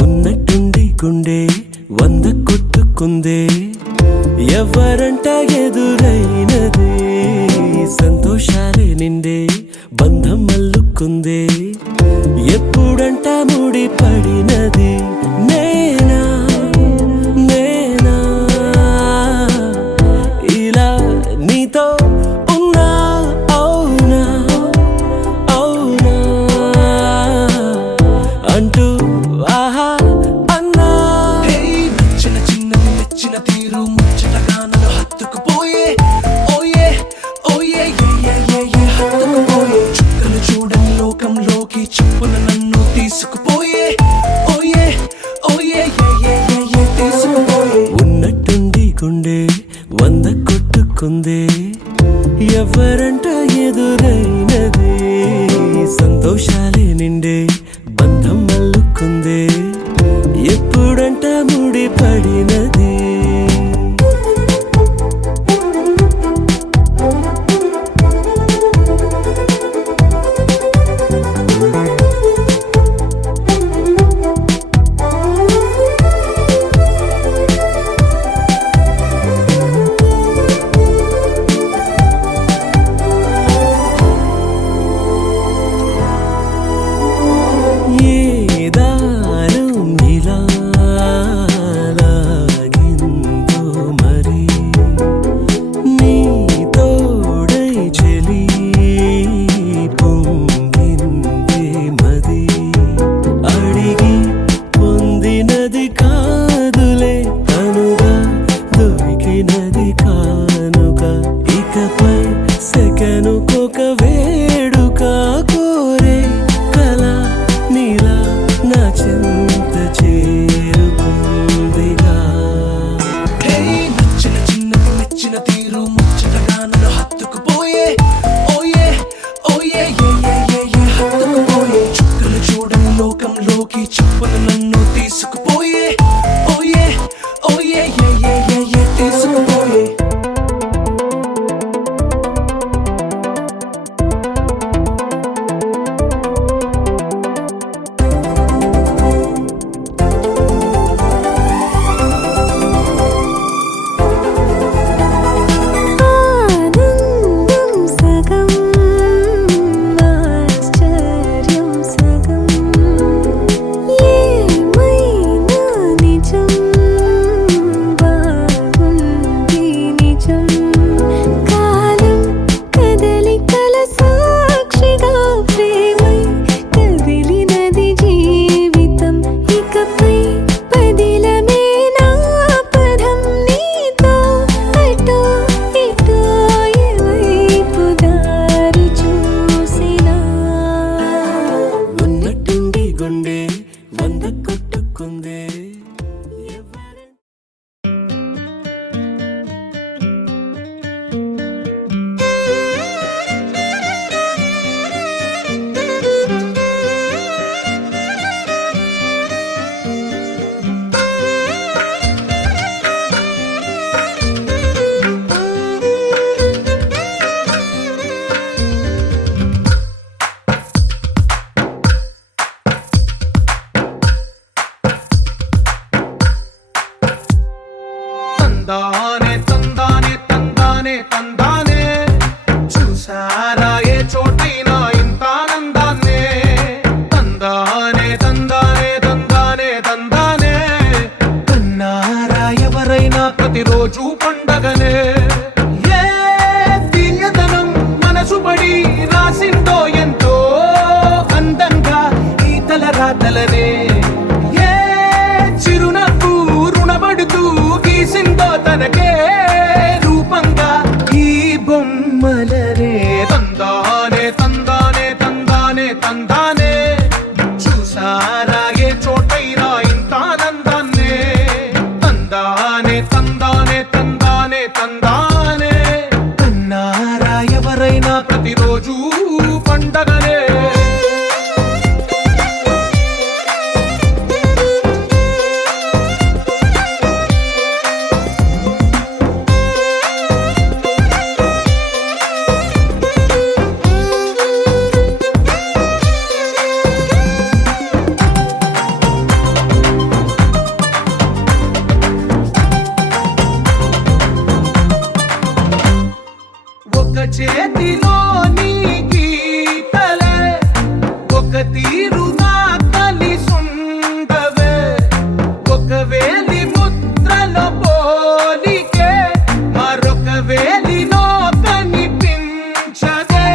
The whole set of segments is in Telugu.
ఉన్నట్టుండి గుండె 100 కొట్టుకుందే ఎవరంట ఎదురైనది సంతోషాలే నిండే బంధం అల్లుకుందే ఎప్పుడంట ముడి పడినది నేనా నేనా ఇలా నీతో ఉన్నా అవునా అవునా అంటూ ఆహా అన్నా నచ్చిన చిన్నది నచ్చిన తీరు ముచ్చటగా నన్ను హత్తుకుపోయే ఓయే ఓయే హత్తుకుపోయే చుక్కలు చూడని లోకంలోకి చెప్పున నన్ను తీసుకుపోయే ఓయే ఓయే తీసుకుపోయే ఉన్నట్టుండి గుండె 100 కొట్టుకుందే ఎవరంట ఎదురైనది సంతోషాలే నిండే బంధం అల్లుకుందే ఎప్పుడంట ముడి పడినది ఏ ఎవరైనా ప్రతిరోజు పండగనే. ఒక చేతిలోని గీతలే ఒక తీరుగా కలిసుండవే, ఒక వేలి ముద్రలో పోలికే మరొక వేలిలో కనిపించదే.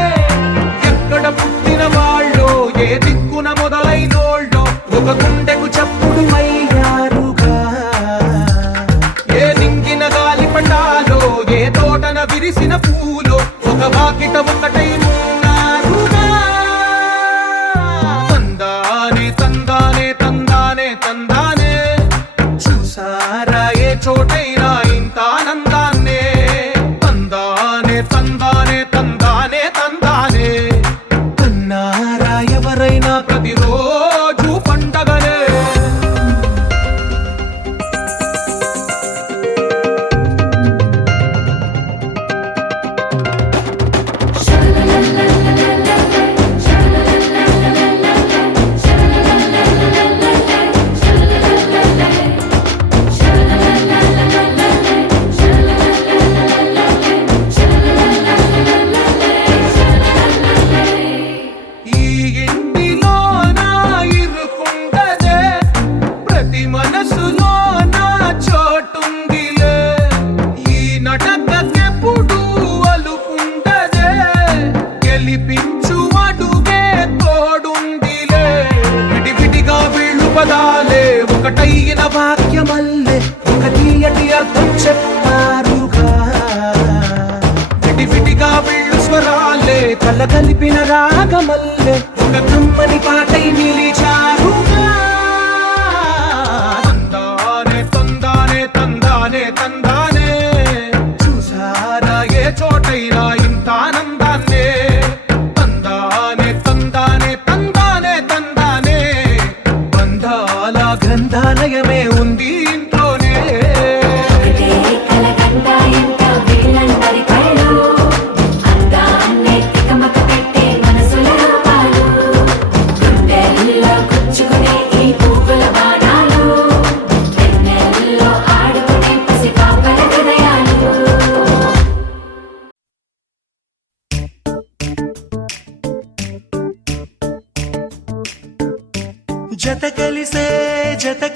ఎక్కడ పుట్టిన వాళ్ళో ఏ దిక్కున మొదలైనోళ్ళో ఒక గుండెకు చప్పుడు అయ్యారుగా. ఏ నింగిన గాలి పండాలో ఏ తోటన విరిసిన పూలో ఒక వాకిట ఒకటై ఉన్నారుగా. తందానే తందానే తందానే తందానే, చూసారా ఏ చోటైనా ఇంత ఆనందాన్నే. తందానే తందానే తందానే తందానే, కన్నారా ఎవరైనా ప్రతిరోజు పండగనే. ఈ ఇంటిలో నా ఇరుకుండదే, ప్రతి మనసులో నా చోటుందిలే. ఈ నటకెప్పుడు అలుకుండదే, గెలిపించు అడుగే తోడుందిలే. విడివిడిగా వీళ్ళు పదాలే ఒకటైన వాక్యమల్లే ఒక తీయటి అర్థం చెప్పారుగా. విడివిడిగా వీళ్ళు స్వరాలే కల కలిపిన రాగమల్లే ఒక కమ్మని పాటై నిలిచారుగా. తందానే తందానే తందానే తందానే, చూసారా ఏ చోటైనా ఇంత ఆనందాన్నే. తందానే తందానే తందానే తందానే, బంధాల గ్రంథాలయమే ఉంది ఇంట్లోనే. ఒకటే కలగంట ఎంత వీళ్ళందరి కళ్ళు, అందాన్నే తికమక పెట్టే మనసుల రూపాలు, గుండెల్లో గుచ్చుకునే ఈ పువ్వుల బాణాలు, వెన్నెల్లో ఆడుకునే పసిపాపల హృదయాలు. జత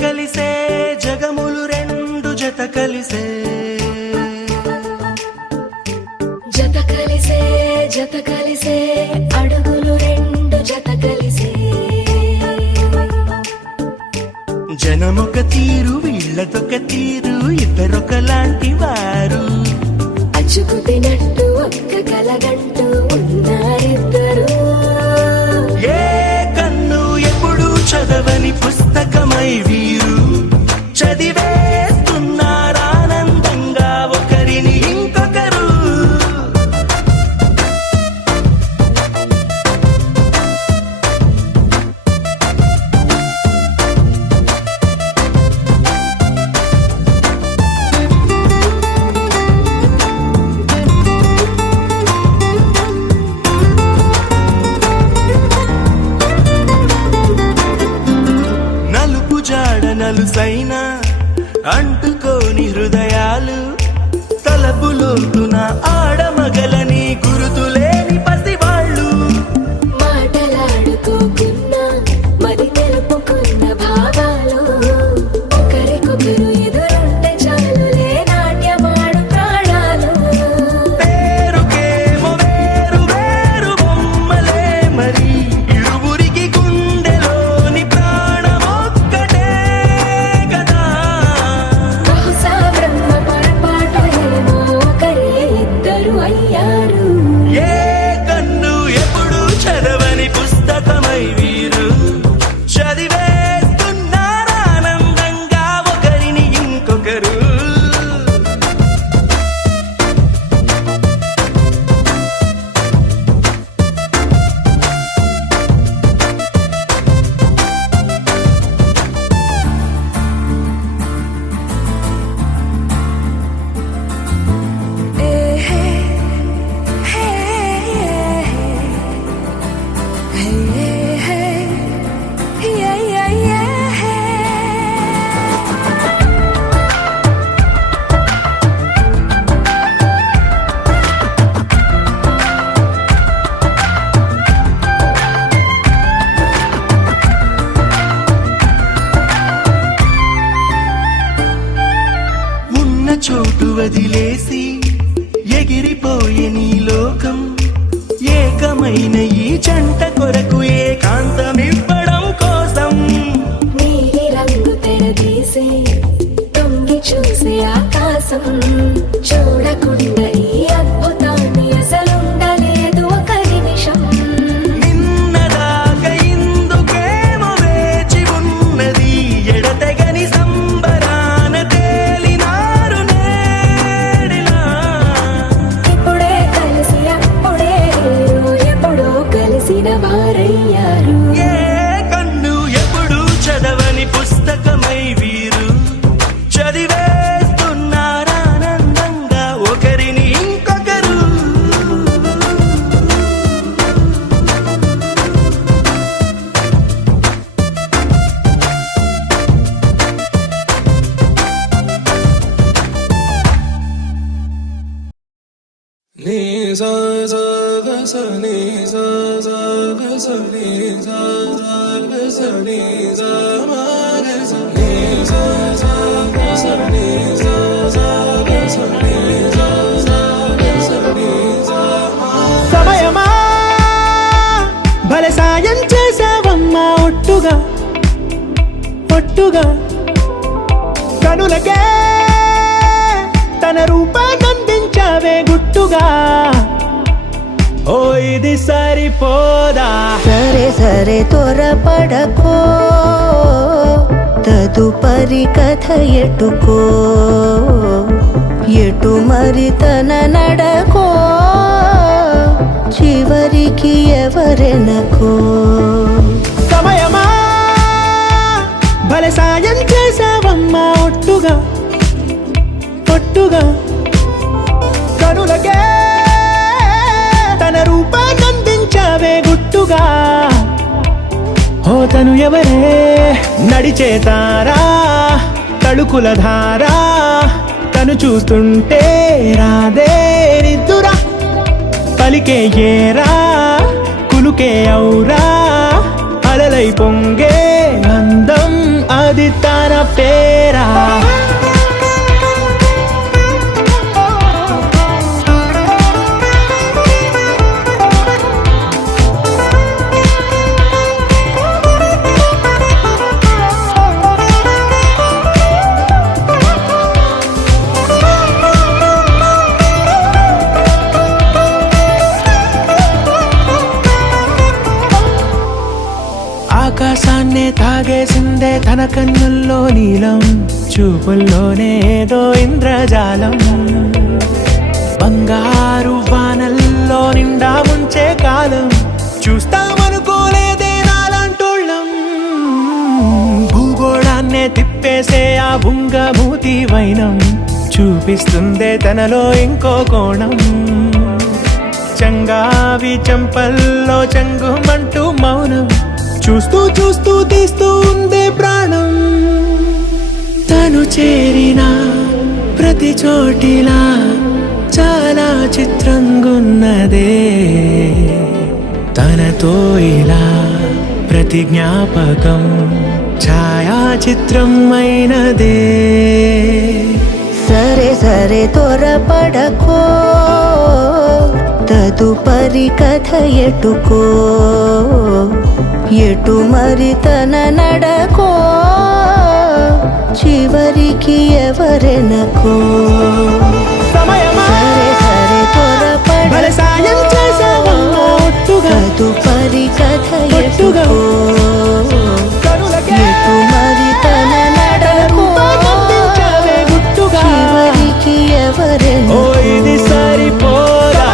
కలిసే జగములు రెండు జత కలిసే. జత కలిసే అడుగులు రెండు జత కలిసే. జనమొక తీరు వీళ్ళదొక తీరు, ఇద్దరొకలాంటి వారు. అచ్చుకుతినట్టు ఒక్క కలగంటూ ఉన్నారిద్దరు. ఏ కన్ను ఎప్పుడు చదవని పుస్తకమై వీరు చదివేస్తున్నారానందంగా ఒకరిని ఇంకొకరు. నలుసైన అంటుకోని హృదయాలు, తలపులోతున ఆడమగలని గురుతులేని పసివాళ్ళు. మాటలాడుకోకున్న మరి తెలుపుకున్న భావాలు, ఒకరికొకరు ఎదురుంటే చాలులే నాట్యమాడు ప్రాణాలు. పేరుకేమో వేరు వేరు బొమ్మలే మరి, ఇరువురికి గుండెలోని ప్రాణమొక్కటే కదా. బహుశా బ్రహ్మ పొరపాటు ఏమో ఒకరే వదిలేసి ఎగిరిపోయే నీ లోకం ఏకమైన ఈ జంట కొరకు ఏకాంతమివ్వడం కోసం నీలి రంగు తెరదీసే తొంగి చూసే ఆకాశం చూడకుండా ఈ అద్భుతాన్ని అసలుండలేదు ఒక నిమిషం నిన్నదాకా ఇందుకేమో వేచి ఉన్నది ఎడతెగని సంబరాన తేలినారు నేడిలా ఇప్పుడే కలిసి అప్పుడే లేరు ఎప్పుడో కలిసిన వారయ్యారు ఏ కన్ను ఎప్పుడు చదవని పుస్తకమై వీరు చదివేస్తున్నారానందంగా ఒకరిని ఇంకొకరు సమయమా భలే సాయం చేసావమ్మా ఒట్టుగా ఒట్టుగా కనులకే తన రూపాన్నందించావే గుట్టుగా ఓ ఇది సరిపోదా సరే సరే త్వరపడకో తదుపరి కథ ఎటుకో ఎటు మరి తన నడకో చివరికి ఎవరెనకో సమయమా భలే సాయం చేసావమ్మా ఒట్టుగా ఒట్టుగా కనులకే తన రూపాన్నందించావే గుట్టుగా ఓ తను ఎవరే నడిచే తారా తళుకుల ధారా తను చూస్తుంటే రాదే నిద్దురా పలికే ఏరా కులుకే ఔరా అలలై పొంగే అందం అది తన పేరా ఆకాశాన్నే తాగేసిందే తన కన్నుల్లో నీలం చూపుల్లోనే ఏదో ఇంద్రజాలం బంగారు వానల్లో నిండా ముంచే కాలం చూస్తామనుకోలేదే నాలంటోళ్ళం భూగోళాన్నే తిప్పేసే ఆ బుంగమూతి వైనం చూపిస్తుందే తనలో ఇంకో కోణం చంగావి చంపల్లో చంగుమంటూ మౌనం చూస్తూ చూస్తూ తీస్తూ ఉందే ప్రాణం తను చేరిన ప్రతి చోటిలా చాలా చిత్రంగున్నదే తనతో ఇలా ప్రతి జ్ఞాపకం ఛాయాచిత్రం అయినదే సరే సరే త్వరపడకో తదుపరి కథ ఎటుకో ఎటు మరి తన నడకో చివరికి ఎవరెనకో సమయమా సరే సరే భలే సాయం చేసావమ్మా ఒట్టుగా తదుపరి కథ ఒట్టుగా ఎటుకో కనులకే ఎటు మరి తన నడకో రూపాన్నందించావే గుట్టుగా చివరికి ఓ ఎవరెనకో ఇది సరిపోదా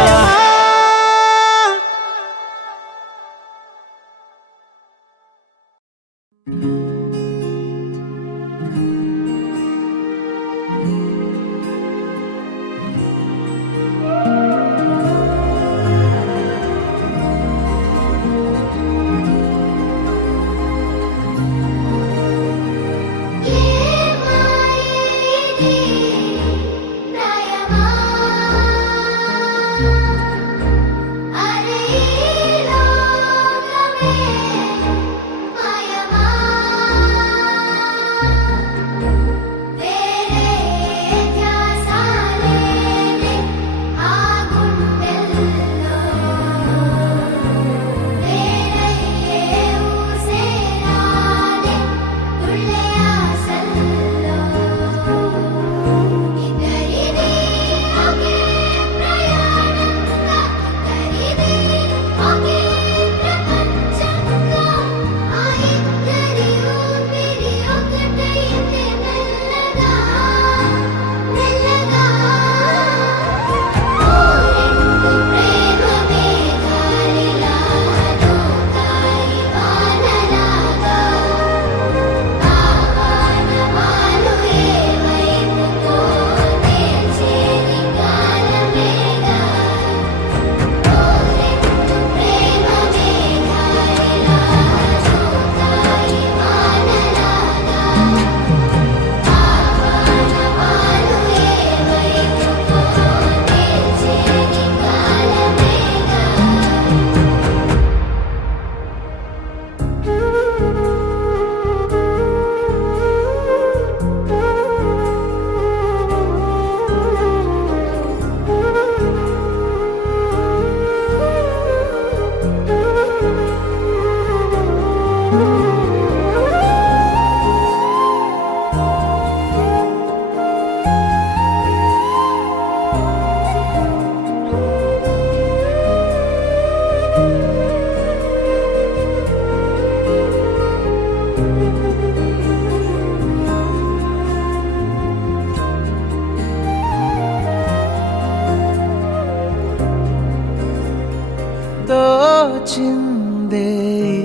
తోచిందే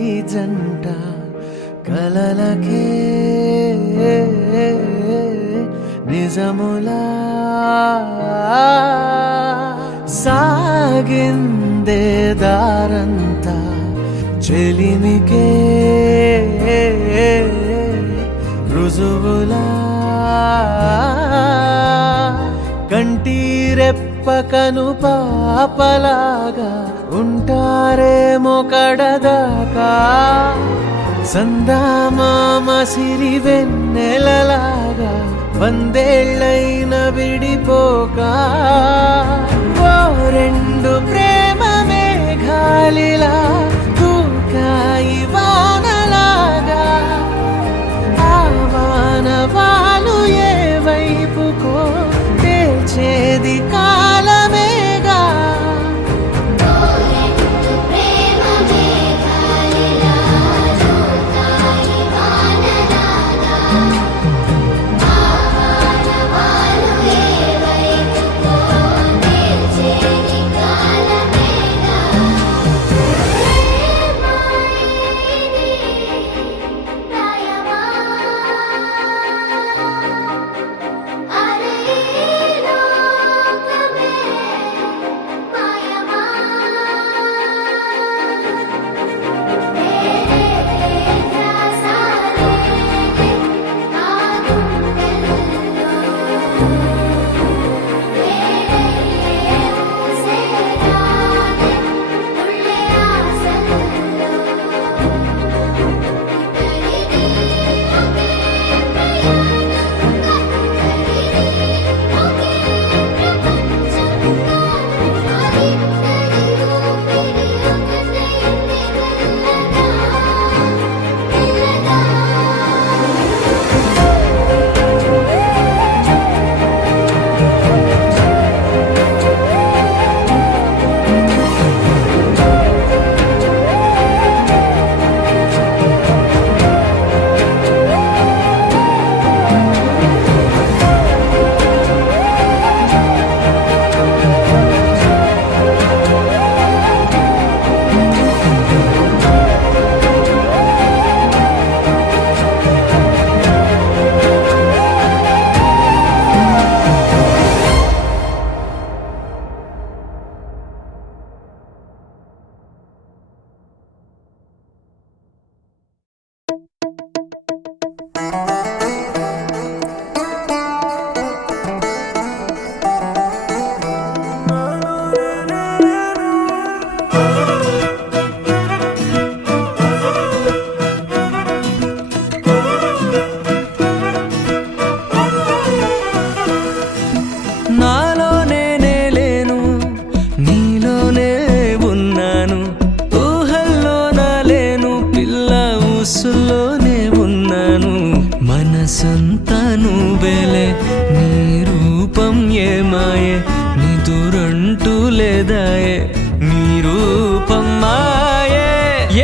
ఈ జంట కలలకే నిజములా సాగిందే దారంతా చెలిమికే రుజువులా కంటిరెప్పకను పాపలాగా ఉంటారేమో కడదాకా సందామామ సిరి వెన్నెలలాగా వందేళ్ళైన విడిపోక ఓ రెండు ప్రేమ మేఘాలిలా దూకాయి వానలాగా ఆ వానవాలు ఏ వైపుకో తేల్చేది కాలమేగా మనసంతా నువ్వేలే నీ రూపం ఏమాయే నిదురంటూ లేదాయే నీ రూపం మాయే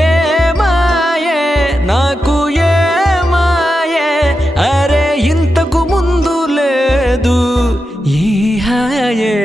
ఏమాయే నాకు ఏమాయే అరే ఇంతకు ముందు లేదు ఈ హాయే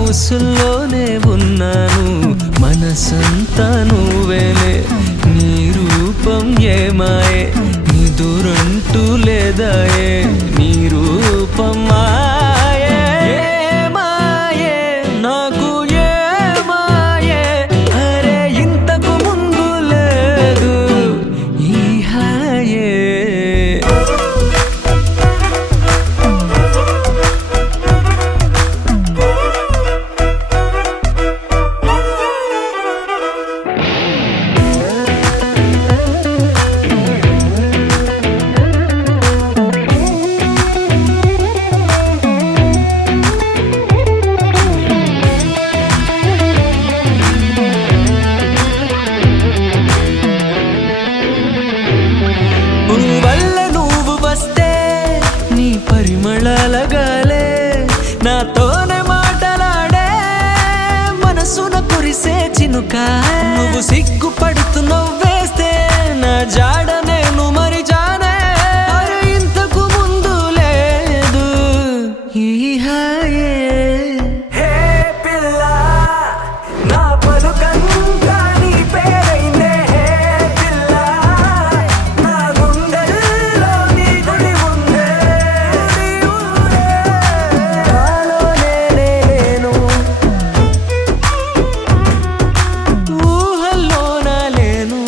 ఊసుల్లోనే ఉన్నాను మనసంతా నువ్వేలే నీ రూపం ఏమాయే నిదురంటూ లేదాయే నీ రూపం మాయే ఏమాయే నాకు ఏమాయే అరే ఇంతకు ముందు లేదు ఈ హాయే ఇంకా నువ్వు సిగ్గుపడుతూ నవ్వేస్తే నా జాడ నేను మరిచానే అరే ఇంతకు ముందు లేదు ఈ హాయే హే పిల్ల నా పలుకంతా నీ పేరైందే హే పిల్ల నా గుండెల్లో నీ గుడి ఉందే నాలో నేనే లేను ఊహల్లోన లేను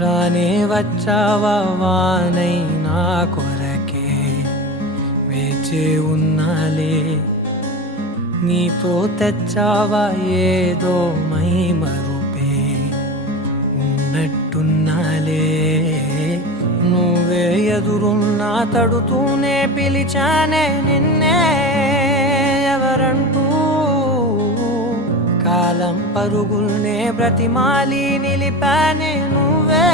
రానే వచ్చావా వానై నా కొరకే వేచే ఉన్నాలే నీతో తెచ్చావా ఏదో మై మరుపే ఉన్నట్టున్నాలే నువ్వే ఎదురున్నా తడుతూనే పిలిచానే నిన్నే ఎవరంటూ కాలం పరుగుల్నే బ్రతిమాలి నిలిపానే నువ్వే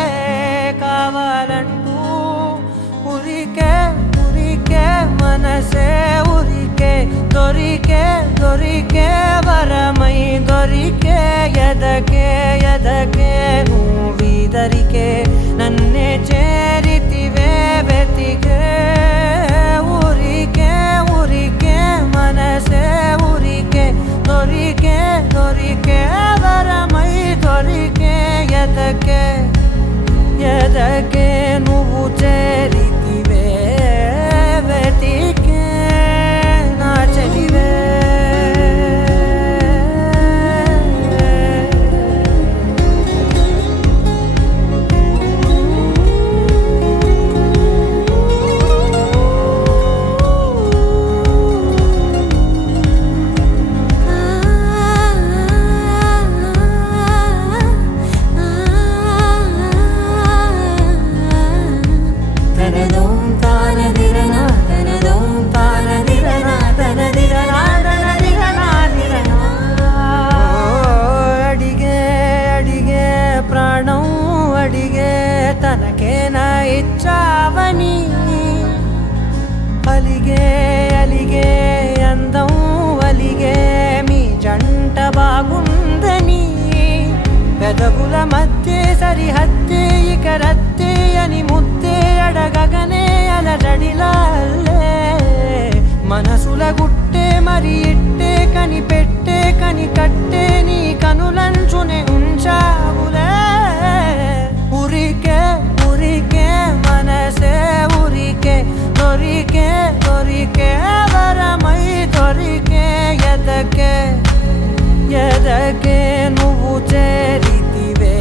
కావాలంటూ ఉరికే ఉరికే మనసే ఉరికే దొరికే దొరికే వరమై దొరికే ఎదకే ఎదకే నువ్విదరికే నన్నే చేరితివే వెతికే ఊరికే ఊరికే మనసే ఊరికే దొరికే దొరికే వరమై దొరికే ఎదకే ఎదకే నువ్వు చేరితివే వెతికే నా చెలివే అడిగే అడిగే ప్రాణం అడిగే తనకేనా ఇచ్చావని అలిగే అలిగే అందం అలిగే మీ జంట బాగుందని పెదవుల మధ్య సరిహద్దే ఇక రద్దే అని ముద్దే అడగగనే అలజడిలాల్లే మనసుల గుట్టే మరి ఇట్టే కని పెట్టే కని కట్టే నీ కనులంచునే ఉంచావులే ఉరికే ఉరికే మనసే ఉరికే దొరికే దొరికే వరమై దొరికే ఎదకే ఎదకే నువ్వు చేరితివే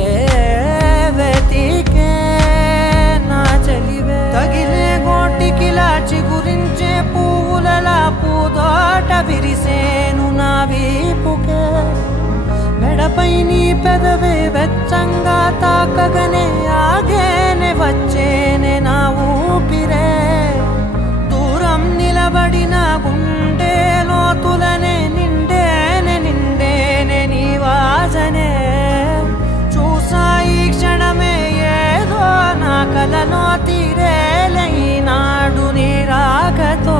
వెతికే నా చెలివే తగిలే గోటికిలా చిగురించే పువ్వులలా పూదోట విరిసేను నా వీపుకే మెడపై నీ పెదవే వెచ్చంగా తాకగనే ఆగేనే వచ్చేనే నా ఊపిరే దూరం నిలబడిన గుండె లోతులనే నిండేనే నిండేనే నీ వాసనే చూసా ఈ క్షణమే ఏదో నా కలలో తీరేలే ఈనాడు నీ రాకతో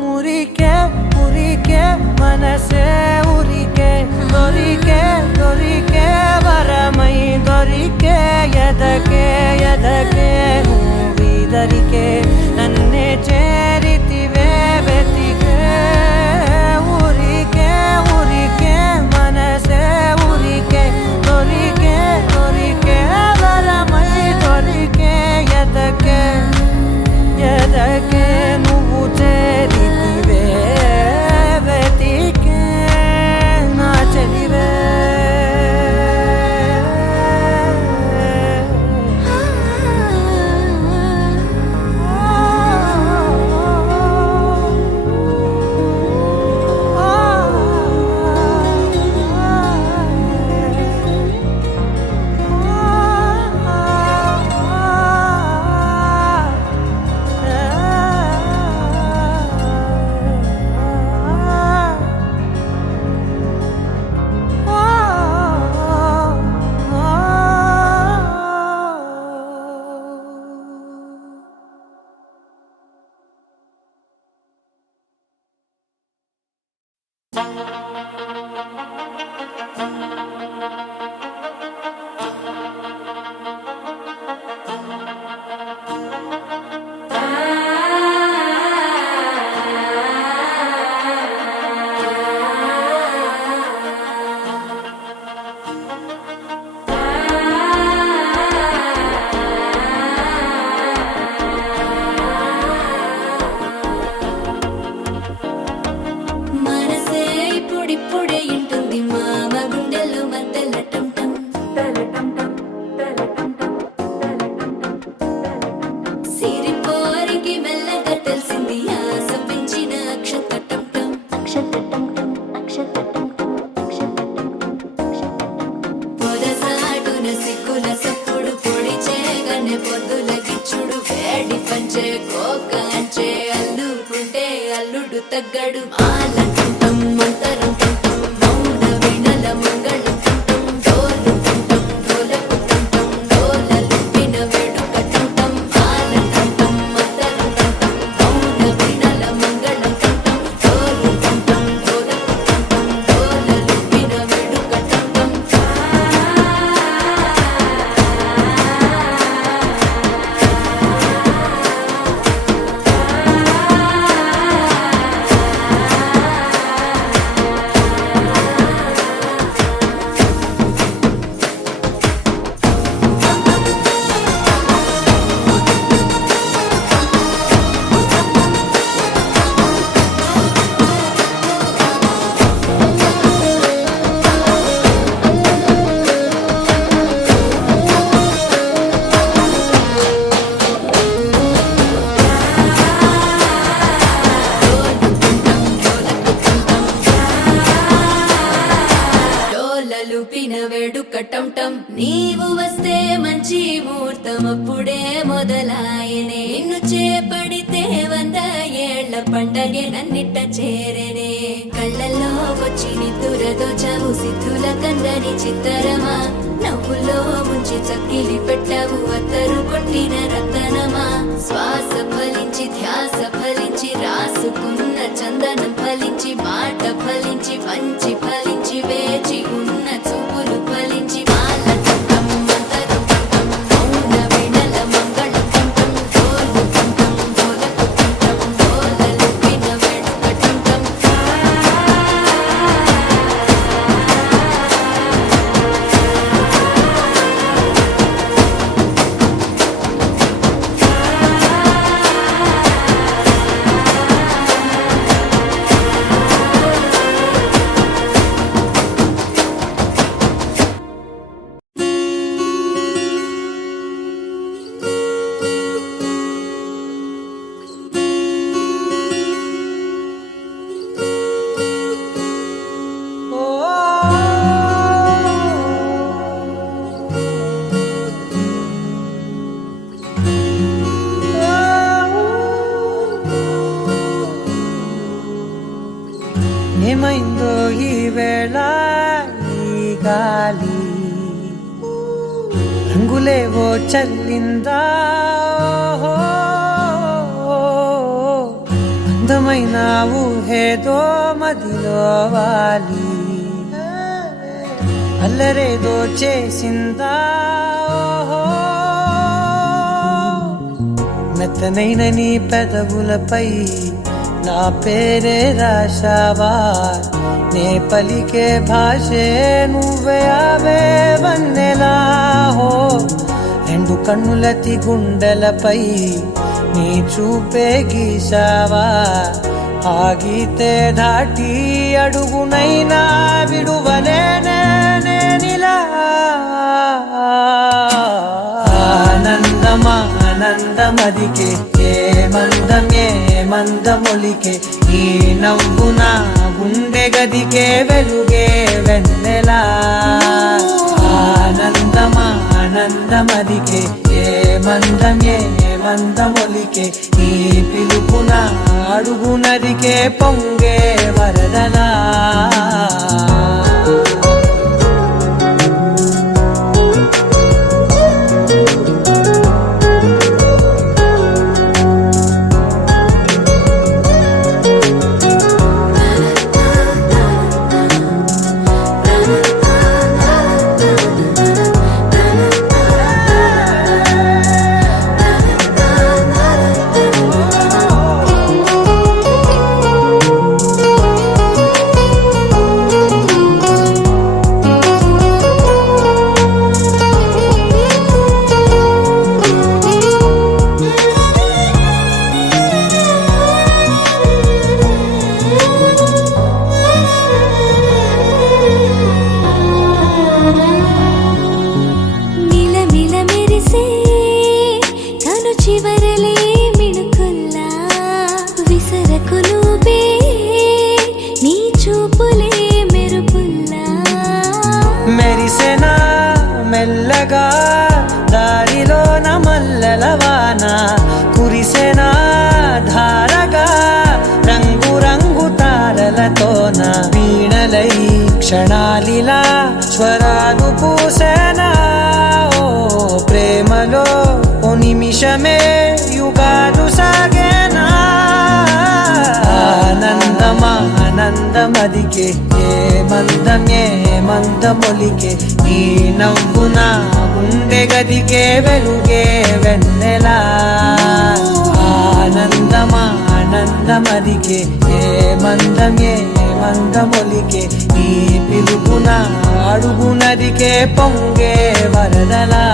మురికే మురికే మనసే ఉరికే దొరికే దొరికే వరమై దొరికే ఎదకే ఎదకే నువ్విదరికే నన్నే చేరితివే వెతికే ఊరికే ఊరికే మనసే ఊరికే దొరికే దొరికే వరమై దొరికే ఎదకే ఎదకే నువ్వు చేరితివే వెతికే నా చెలివే మనసే ఇప్పుడిప్పుడే ఇంటుంది మామ గుండెల్లో మధ్యల టం టం సిరిపోరికి మెల్లగా తెలిసింది ఆశ పెంచిన అక్షత టం టం పొదసాటున సిగ్గుల సప్పుడు పొడి చేయగానే పొద్దుల గిచ్చుడు వేడి పంచే కోక అంచే అల్లుకుంటే అల్లుడు తగ్గడు ఆలంటుంటం మంతరం టుంటం మౌన వినల మంగళం టుంటం డోలు టుంటం డోలకు టుంటం డోలలు విన వేడుక టుంటం ఆలంటుంటం మంతరం టుంటం మౌన వినల మంగళం టుంటం డోలు టుంటం డోలకు టుంటం డోలలు విన వేడుక టుంటం డోలలుపిన వేడుక టం టం నీవు వస్తే మంచి ముహూర్తం అప్పుడే మొదలాయనే నిన్ను చేపడితే 100 ఏళ్ల పండగే నన్నిట్ట చేరనే కళ్ళల్లో వచ్చి నిద్దురదోచావు సిద్ధుల కందని చిత్తరమా నవ్వులో ముంచి చక్కిలి పెట్టావు అత్తరు కొట్టిన రతనమా శ్వాస ఫలించి ధ్యాస ఫలించి రాసుకున్న చందనం ఫలించి మాట ఫలించి మంచి ఫలించి వేచి ఉన్న చూపులు ఫలించి మాల టుంటం మంతరం టుంటం మౌన వినల మంగళం టుంటం డోలు టుంటం డోలకు టుంటం డోలలు విన వేడుక టుంటం ఏమైందో ఈ వేళ ఈ గాలి రంగులేవో చల్లిందా అందమైన ఊహేదో మదిలో వాలి అల్లరేదో చేసిందా మెత్తనైన నీ పెదవులపై నా పేరే రాశావా నే పలికే భాషే నువ్వే ఆవే వన్నెలా హో రెండు కన్నులతి గుండెలపై నీ చూపే గీశావా ఆగితే దాటి అడుగునైనా విడువలేనే నేనిలా ఆనందమా ఆనందమదికే ఏ మందమొలికే ఈ నవ్వు నా గుండె గదికే వెలుగే వెన్నెలా ఆనందమా ఆనందమదికే ఏ మందమొలికే ఈ పిలుపున అడుగు నదికే పొంగే వరదలా కురిసెనా మెల్లగా దారిలోన మల్లెల వాన కురిసెనా ధారగా రంగు రంగు తారలతోన వీణలై క్షణాలిలా స్వరాలు పూసేనా ఓ ప్రేమలో ఓ నిమిషమే యుగాలు సాగేనా ఆనందమా ఆనందమదికే ఏ మందమొలికే నీ నవ్వు నా గుండె గదికే వెలుగే వెన్నెలా ఆనందమా ఆనందమదికే ఏ మందమొలికే నీ పిలుపున అడుగునదికే పొంగే వరదలా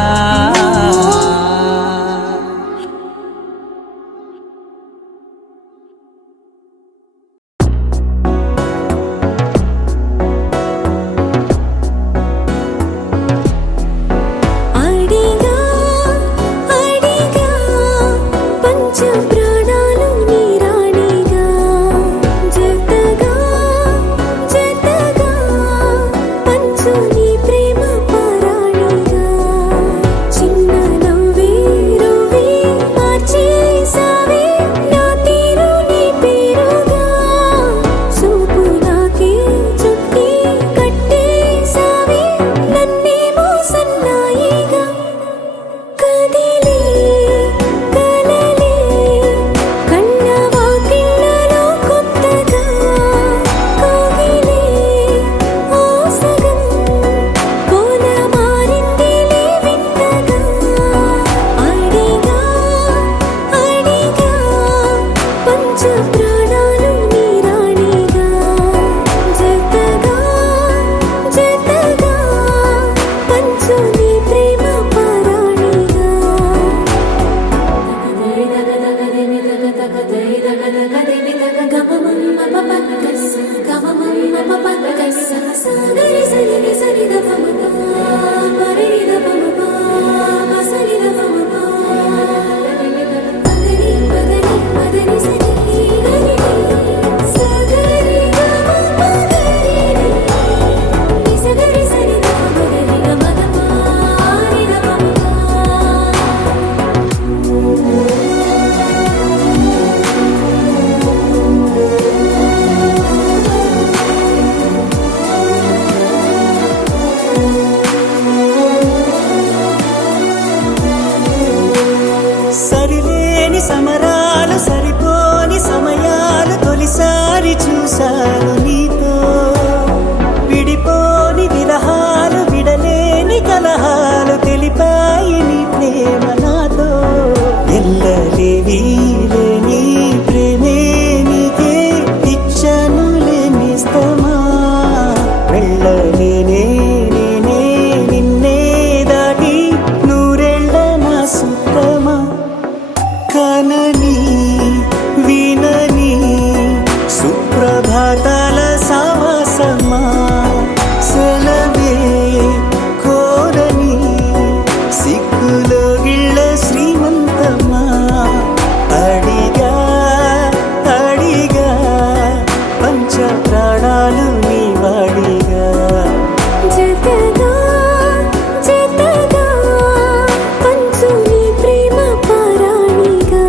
సమరాలు సరిపోని సమయాలు తొలిసారి చూశాను నీతో విడిపోని విరహాలు విడలేని కలహాలు తెలిపాయి నీ ప్రేమ నాతో ఎల్లలేవి లేని ప్రేమే నీకే ఇచ్చను లేనిస్తమా వెళ్ళలేనే నేనే నిన్నే దాటి నూరెళ్ళ నా సుత్తమా కనని వినని సుప్రభాతాల సావాసమా సెలవే కోరని సిక్కులో గిళ్ళ శ్రీమంతమా అడిగా అడిగా పంచ ప్రాణాలు నీ వాడిగా జతగా జతగా పంచు నీ ప్రేమ పారాణిగా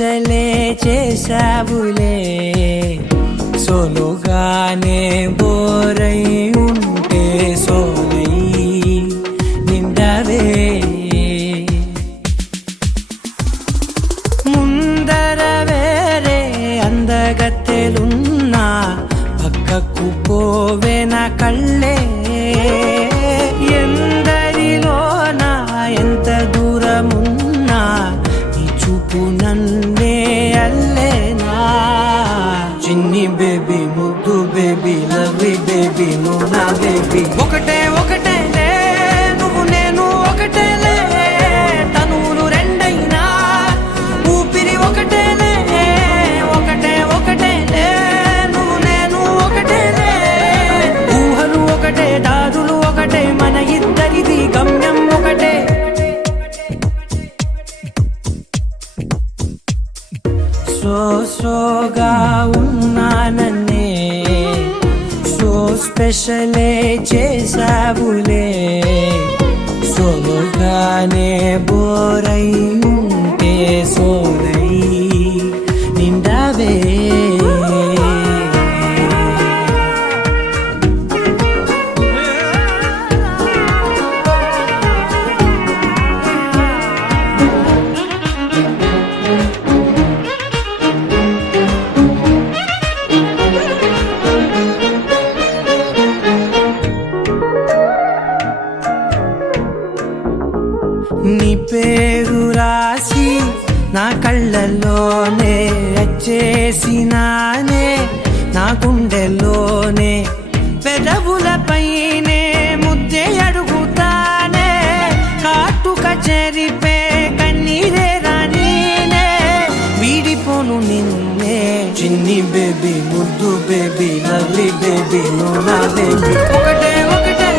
స్పెషలే చేసావులే సోలోగానే బోరై ఉంటే సోలై నిండవే ముందర వేరే అందగత్తెలున్నా పక్కకు పోవే నా కళ్ళే ఎందరిలోనా ఎంత దూరమున్నా నీ చూపు నన్నే అల్లేనా చిన్ని బేబీ ముద్దు బేబీ లవ్లీ బేబీ నువ్వు నా బేబీ ఒకటే ఒకటేలే నువ్వు నేను ఒకటేలే తనువులు రెండైనా ఊపిరి ఒకటేలే ఒకటే ఒకటేలే నువ్వు నేను ఒకటేలే ఊహలు ఒకటే దారులు ఒకటే మన ఇద్దరిది గమ్యం ఒకటే సోగా ఉన్నానన్నే సో స్పెషలే చేసావులే సోలోగానే బోరై ఉంటే సోలై నిండవే నీ పేరు రాసి నా కళ్ళల్లోనే వచ్చేసినానే నా గుండెల్లోనే పెదవులపైనే ముద్దే అడుగుతానే కాటుక చెరిపే కన్నీరే రానీనే వీడిపోను నిన్నే చిన్ని బేబీ ముద్దు బేబీ లవ్లీ బేబీ నువ్వు నా బేబీ ఒకటే ఒకటే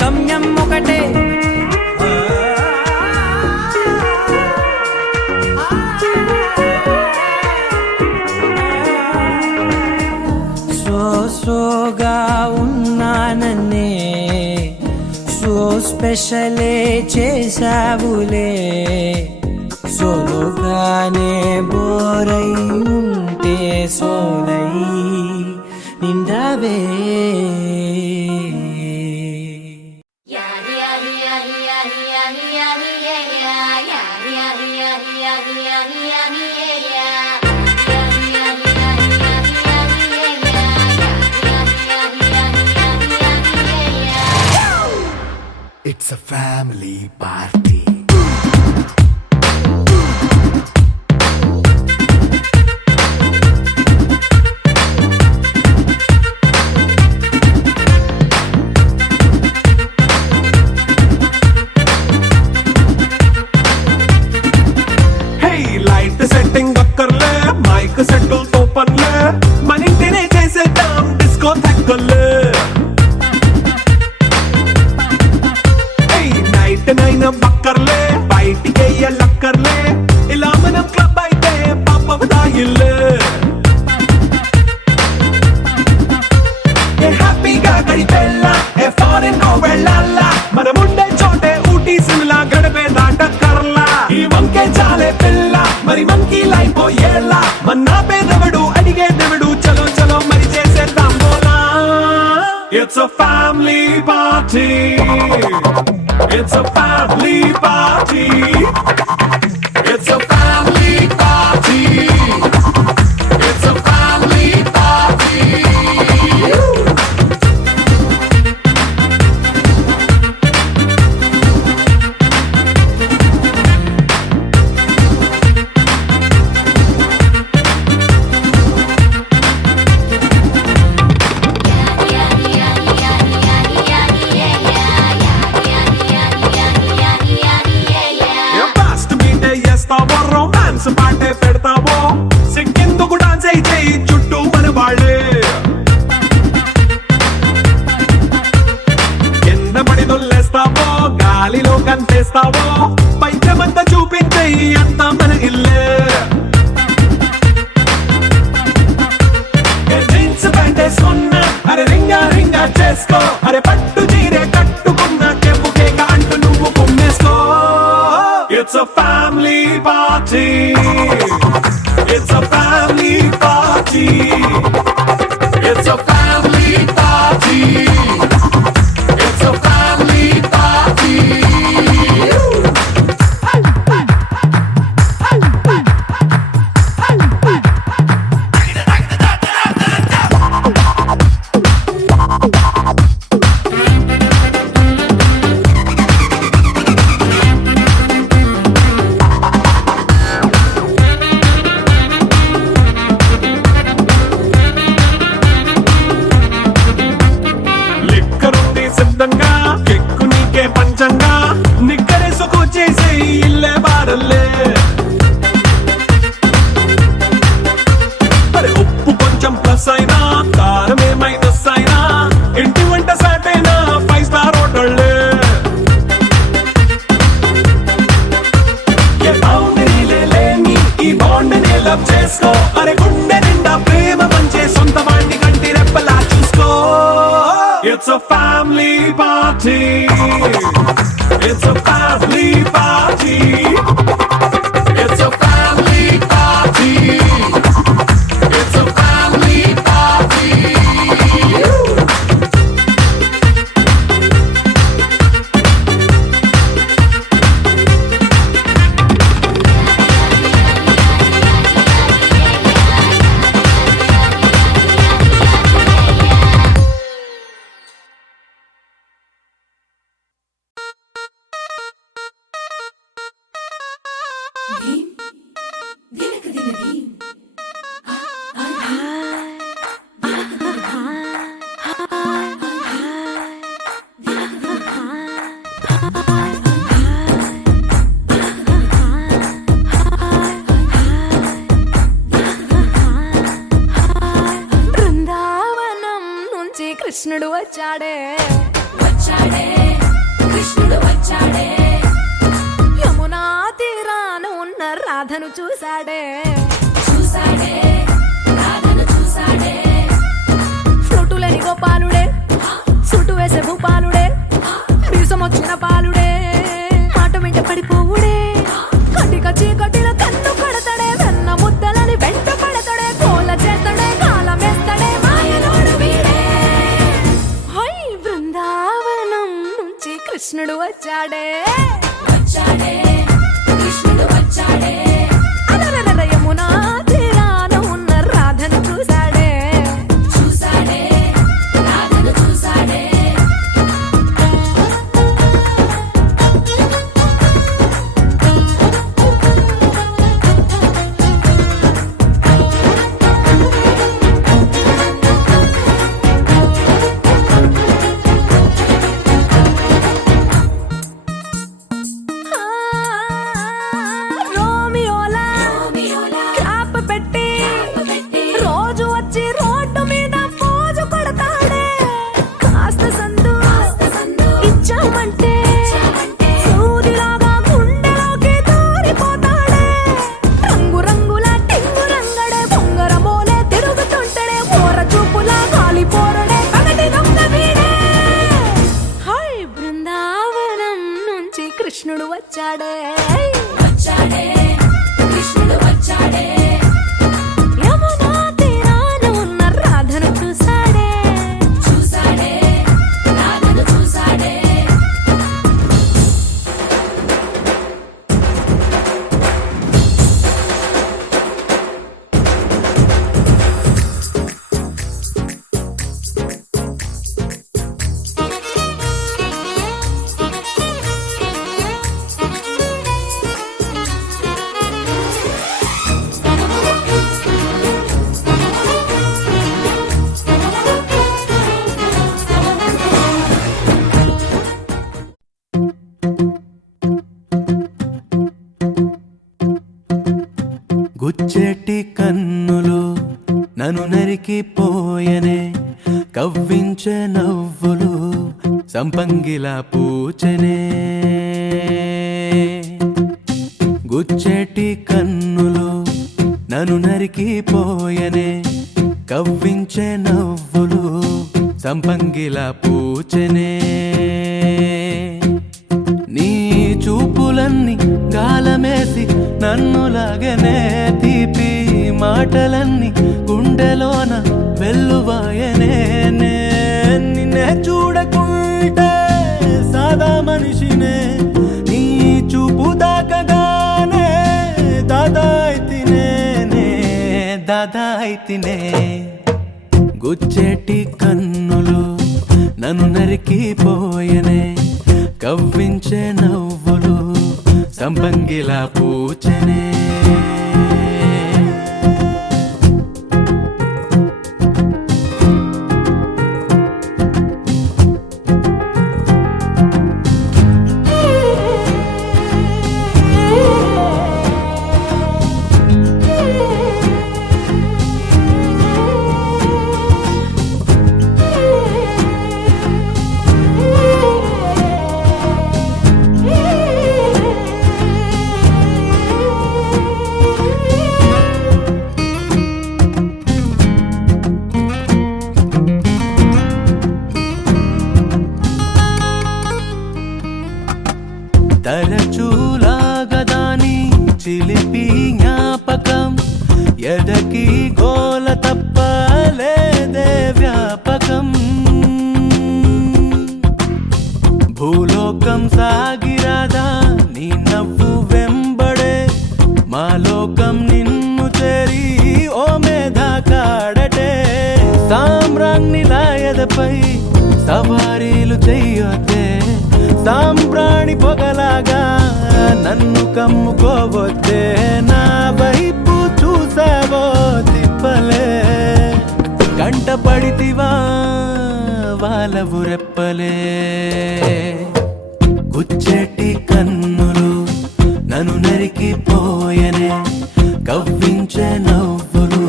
గమ్యం ఒకటే సోగా ఉన్నానన్నే సో స్పెషలే చేసావులే సోలోగానే బోరై ఉంటే సోలై నిండవే It's a family party. Hey, light setting akkarle, mic settle to panle, manintine chesedam disco thakkale. నైన బక్కర్లే బయటికి లక్కర్లే ఇలా మనం క్లబ్ అయితే పాపం దాయిల్లే ఏ హ్యాపీగా గడిపెల్లా ఏ ఫారెన్ నో వెళ్ళాలా మనముండే చోటే ఊటీ సిమ్లా గడిపే దాటక్కర్లా ఈ వంకే చాలే పిల్ల మరి మంకీ లైఫ్ ఏళ్ళ మన్నా పేదవడు అడిగేదెవడు చలో చలో మరి చేసేద్దాం బోలా It's a family party. It's a family party. It's a family party. It's a family party. చేసుకో అరే పట్టు చీరే కట్టుకున్న చెవు కేక అంటూ నువ్వు కుమ్మేసుకో It's a family party It's a family party It's a family party It's a family party లిక్కరుంది సిద్ధంగా కెక్కు నీకే పంచంగా నిక్కరేసుకు చేసే ఇల్లే బారల్లే మరి ఉప్పు కొంచెం ప్లస్ అయినా కారమే మైనస్ అయినా ఇంటి వంట సాటైనా 5 స్టార్ హోటళ్ళే ఏ బౌండరీలే లేని ఈ బాండ్ని లవ్ చేసుకో అరే గుండె నిండా ప్రేమ పంచే సొంత వాణ్ణి కంటి రెప్పలా చూసుకో It's a family party It's a family party It's a family party It's a family party Brindavanam నుంచి కృష్ణుడు వచ్చాడే వచ్చాడే కృష్ణుడు వచ్చాడే యమునా తీరాన ఉన్న రాధను చూసాడే చూసాడే రాధను చూసాడే ఫ్లూటులేని గోపాలుడే సుటు వేసే భూపాలుడే వీసం వచ్చిన పాలుడే మాట వెంట పడిపోవుడే కటిక చీకటిల కన్ను కడతాడే వెన్న ముద్దలని వెంట పడతాడే కోల చేస్తాడే కాలమేస్తాడే మాయలోడు వీడే హై బృందావనం నుంచి కృష్ణుడు వచ్చాడే వచ్చాడే కృష్ణుడు వచ్చాడే అలరల యమునా తీరాన ఉన్న రాధను చూసాడే చూసాడే రాధను చూసాడే రోమియోలా క్యాప్ పెట్టి రోజు వచ్చి రోడ్డు మీద పోజు కొడతాడే కాస్త సందు ఇచ్చామంటే సూదిలాగా గుండెలోకి దూరిపోతాడే రంగు రంగుల టింగు రంగడే బొంగరమోలే తిరుగుతుంటాడే పోర చూపులా గాలి పోరడే పగటి దొంగ వీడే హై బృందావనం నుంచి కృష్ణుడు వచ్చాడే వచ్చాడే కృష్ణుడు వచ్చాడే యమునా తీరాన ఉన్న రాధను చూసాడే చూసాడే రాధను చూసాడే గుచ్చేటి కన్నులు నన్ను నరికిపోయనే కవ్వించే నవ్వులు సంపంగిలా పూచనే గుచ్చేటి కన్నులు నన్ను నరికిపోయనే కవ్వించే నవ్వులు సంపంగిలా పూచెనే నీ చూపులన్నీ గాలమేసి నన్ను లాగనే తీపి మాటలన్నీ గుండెలోన వెల్లువాయనే నిన్నే చూడకుంటే సాదా మనిషినే నీ చూపు దాకగానే దాదాయితినే గుచ్చేటి కన్నులు నన్ను నరికిపోయనే కవ్వించే నవ్వులు సంపంగిలా పూచెనే తరచూలాగదాని చిలిపి జ్ఞాపకం ఎదకి గోల తప్పలేదే వ్యాపకం భూలోకం సాగిరాదా నీ నవ్వు వెంబడే మా లోకం నిన్ను చేరి ఓ మేధా కాడటే సామ్రాజ్ఞి లాయదపై సవారీలు చెయ్యొద్దే సాంబ్రాణి పొగలాగా నన్ను కమ్ముకోవద్దే నా వైపు చూసావో తిప్పలే కంట పడితివా వాళ్ళవు రెప్పలే గుచ్చేటి కన్నులు నన్ను నరికిపోయనే కవ్వించే నవ్వులు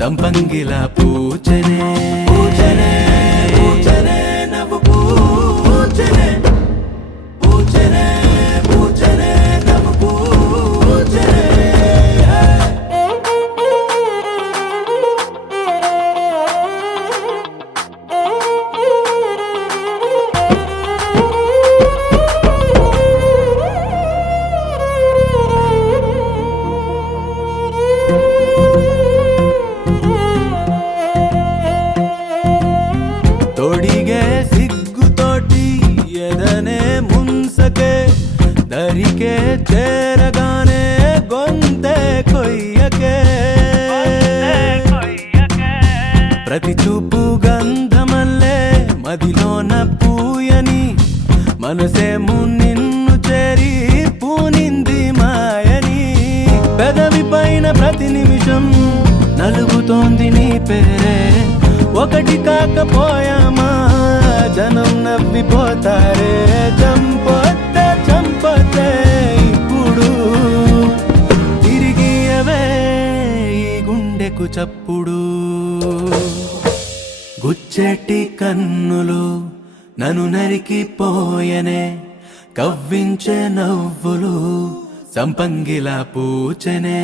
సంపంగిలా పూచెనే పూచెనే పూచెనే నవ్వు పూచెనే పూచెనే పూచెనే నవ్వు పూచెనే తొడిగే సిగ్గుతోటి ఎదనే ముంసకే దరికే చేరగానే గొంతే కొయ్యకే ప్రతి చూపు గంధమల్లే మదిలోన పూయని మనసేము నిన్ను చేరి పూనింది మాయని పెదవి పైన ప్రతి నిమిషం నలుగుతోంది నీ పేరే ఒకటి కాకపోయామా జనం నవ్విపోతారే చంపొద్దే ఇప్పుడు తిరిగి అవే ఈ గుండెకు చప్పుడు గుచ్చెటి కన్నులు నన్ను నరికిపోయనే కవ్వించే నవ్వులు సంపంగిలా పూచెనే